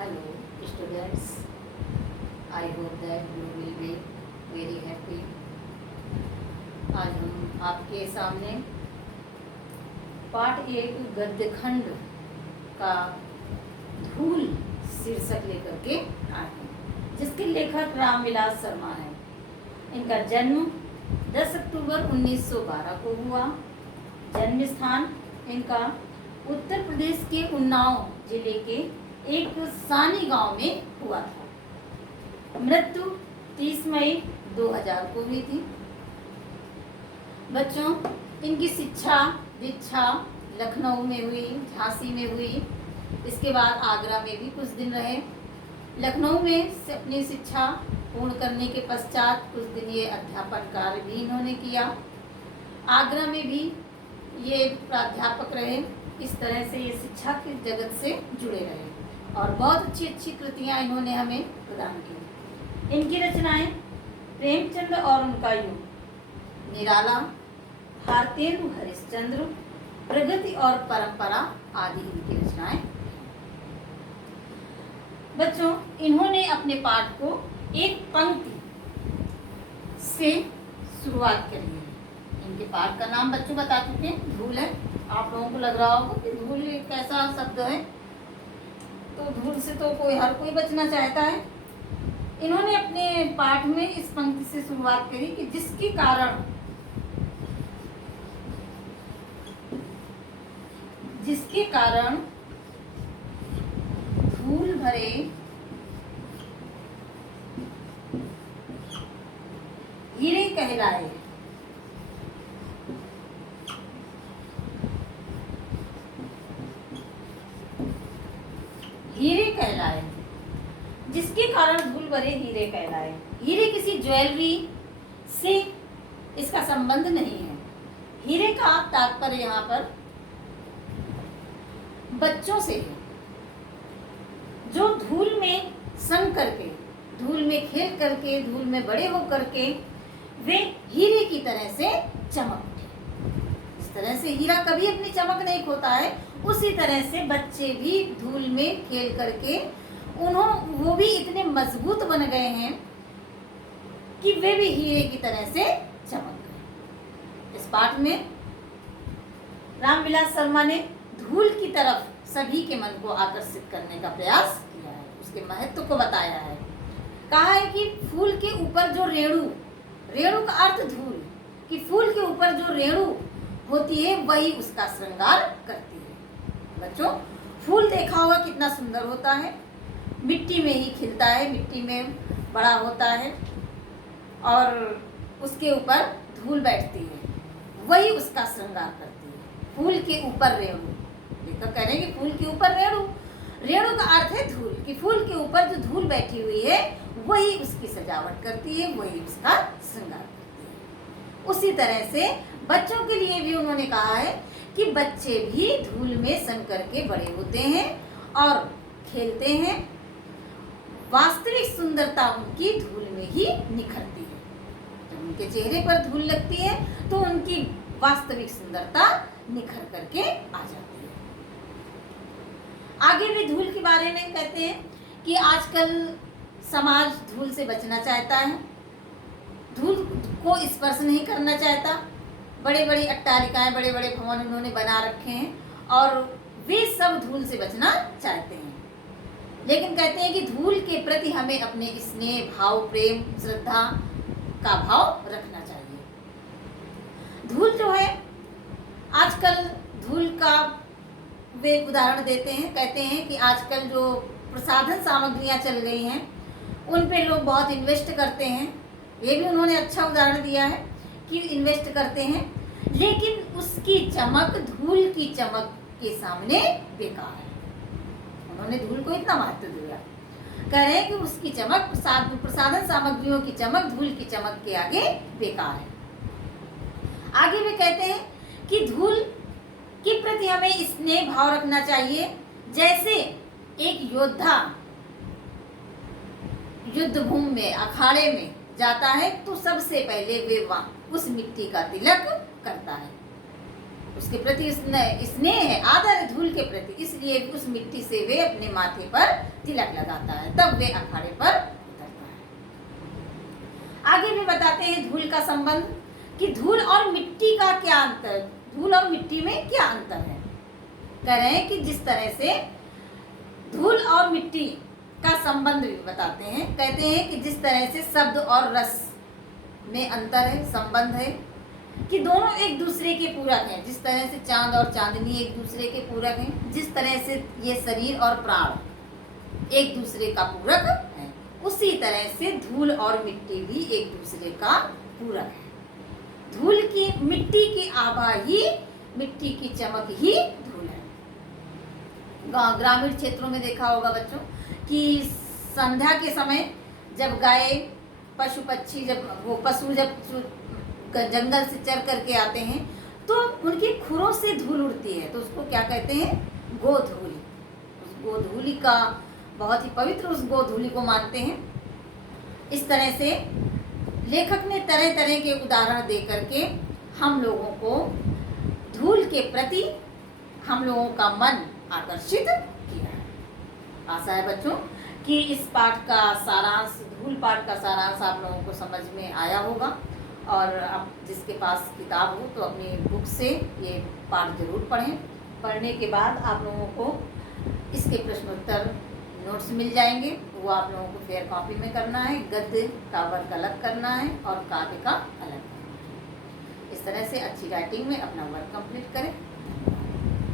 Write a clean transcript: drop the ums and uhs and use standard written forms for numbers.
Hello students, I hope that you will be very happy. आज हम आपके सामने पाठ 1 गद्यखंड का धूल शीर्षक लेकर के आए हैं, जिसके लेखक रामविलास शर्मा हैं। इनका जन्म 10 अक्टूबर 1912 को हुआ। जन्म स्थान इनका उत्तर प्रदेश के उन्नाव जिले के एक सानी गांव में हुआ था। मृत्यु 30 मई 2000 को हुई थी। बच्चों, इनकी शिक्षा दीक्षा लखनऊ में हुई, झांसी में हुई। इसके बाद आगरा में भी कुछ दिन रहे। लखनऊ में से अपनी शिक्षा पूर्ण करने के पश्चात कुछ दिन ये अध्यापन कार्य भी इन्होंने किया। आगरा में भी ये प्राध्यापक रहे। इस तरह से ये शिक्षा के जगत से जुड़े रहे और बहुत अच्छी अच्छी कृतियाँ इन्होंने हमें प्रदान की। इनकी रचनाएं प्रेमचंद और उनका युग, निराला, भारतेंदु हरिश्चंद्र, प्रगति और परंपरा आदि इनकी रचनाएं। बच्चों, इन्होंने अपने पाठ को एक पंक्ति से शुरुआत करी है। इनके पाठ का नाम बच्चों बता चुके हैं, धूल है। आप लोगों को लग रहा होगा कि धूल एक कैसा शब्द है, तो धूल से तो हर कोई बचना चाहता है। इन्होंने अपने पाठ में इस पंक्ति से शुरुआत करी कि जिसके कारण धूल भरे हीरे कहलाए। हीरे कहलाए, जिसके कारण धूल भरे हीरे कहलाए। हीरे किसी ज्वेलरी से इसका संबंध नहीं है। हीरे का तात्पर्य यहाँ पर बच्चों से है, जो धूल में सन करके, धूल में खेल करके, धूल में बड़े हो करके वे हीरे की तरह से चमक उठे। इस तरह से हीरा कभी अपनी चमक नहीं खोता है, उसी तरह से बच्चे भी धूल में खेल करके वो भी इतने मजबूत बन गए हैं कि वे भी हीरे की तरह से चमक गए। इस पाठ में रामविलास शर्मा ने धूल की तरफ सभी के मन को आकर्षित करने का प्रयास किया है, उसके महत्व को बताया है। कहा है कि फूल के ऊपर जो रेणु का अर्थ धूल, कि फूल के ऊपर जो रेणु होती है वही उसका श्रृंगार करती है। बच्चों, फूल देखा होगा कितना सुंदर होता है, मिट्टी में ही खिलता है, मिट्टी में बड़ा होता है और उसके ऊपर धूल बैठती है, वही उसका श्रृंगार करती है। फूल के ऊपर रेणु, लेकर कह रहे हैं कि फूल के ऊपर रेणु का अर्थ है धूल, कि फूल के ऊपर जो धूल बैठी हुई है वही उसकी सजावट करती है, वही उसका श्रृंगार करती है। उसी तरह से बच्चों के लिए भी उन्होंने कहा है कि बच्चे भी धूल में सन करके बड़े होते हैं और खेलते हैं। वास्तविक सुंदरता उनकी धूल में ही निखरती है। जब उनके चेहरे पर धूल लगती है तो उनकी वास्तविक सुंदरता निखर करके आ जाती है। आगे भी धूल के बारे में कहते हैं कि आजकल समाज धूल से बचना चाहता है, धूल को स्पर्श नहीं करना चाहता। बड़े बड़ी अट्टालिकाएं, बड़े बड़े भवन उन्होंने बना रखे हैं और वे सब धूल से बचना चाहते हैं। लेकिन कहते हैं कि धूल के प्रति हमें अपने स्नेह भाव, प्रेम, श्रद्धा का भाव रखना चाहिए। धूल जो है, आजकल धूल का वे उदाहरण देते हैं, कहते हैं कि आजकल जो प्रसाधन सामग्रियां चल गई हैं उन पे लोग बहुत इन्वेस्ट करते हैं। ये भी उन्होंने अच्छा उदाहरण दिया है कि इन्वेस्ट करते हैं, लेकिन उसकी चमक धूल की चमक के सामने बेकार है। उन्होंने धूल को इतना महत्व दिया, कह रहे हैं कि उसकी चमक, प्रसाधन सामग्रियों की चमक धूल की चमक के आगे बेकार है। आगे वे कहते हैं कि धूल के प्रति हमें स्नेह भाव रखना चाहिए। जैसे एक योद्धा युद्ध भूमि में, अखाड़े में जाता है तो सबसे पहले वे वहां उस मिट्टी का तिलक करता है, उसके प्रति स्नेह है, आदर है धूल के प्रति, इसलिए उस मिट्टी से वे अपने माथे पर तिलक लगाता है, तब वे अखाड़े पर उतरता है। आगे भी बताते हैं धूल का संबंध कि धूल और मिट्टी का क्या अंतर, धूल और मिट्टी में क्या अंतर है। कह रहे हैं कि जिस तरह से धूल और मिट्टी का संबंध भी बताते हैं, कहते हैं कि जिस तरह से शब्द और रस में अंतर है, संबंध है, कि दोनों एक दूसरे के पूरक हैं। जिस तरह से चांद और चांदनी एक दूसरे के पूरक हैं, जिस तरह से ये शरीर और प्राण एक दूसरे का पूरक है, उसी तरह से धूल और मिट्टी भी एक दूसरे का पूरक है। धूल की, मिट्टी की आभा ही, मिट्टी की चमक ही धूल है। ग्रामीण क्षेत्रों में देखा होगा बच्चों कि संध्या के समय जब गाय, पशु पक्षी, जब वो पशु जब जंगल से चर करके आते हैं तो उनकी खुरों से धूल उड़ती है, तो उसको क्या कहते हैं, गोधूली। उस गोधूली का बहुत ही पवित्र, उस गोधूली को मानते हैं। इस तरह से लेखक ने तरह तरह के उदाहरण दे करके हम लोगों को धूल के प्रति हम लोगों का मन आकर्षित किया है। आशा है बच्चों कि इस पाठ का सारांश, धूल पाठ का सारांश आप लोगों को समझ में आया होगा, और आप जिसके पास किताब हो तो अपनी बुक से ये पाठ जरूर पढ़ें। पढ़ने के बाद आप लोगों को इसके प्रश्नोत्तर नोट्स मिल जाएंगे, वो आप लोगों को फेयर कॉपी में करना है, गद्य का वर्क अलग करना है और काव्य का अलग करना है। इस तरह से अच्छी राइटिंग में अपना वर्क कंप्लीट करें।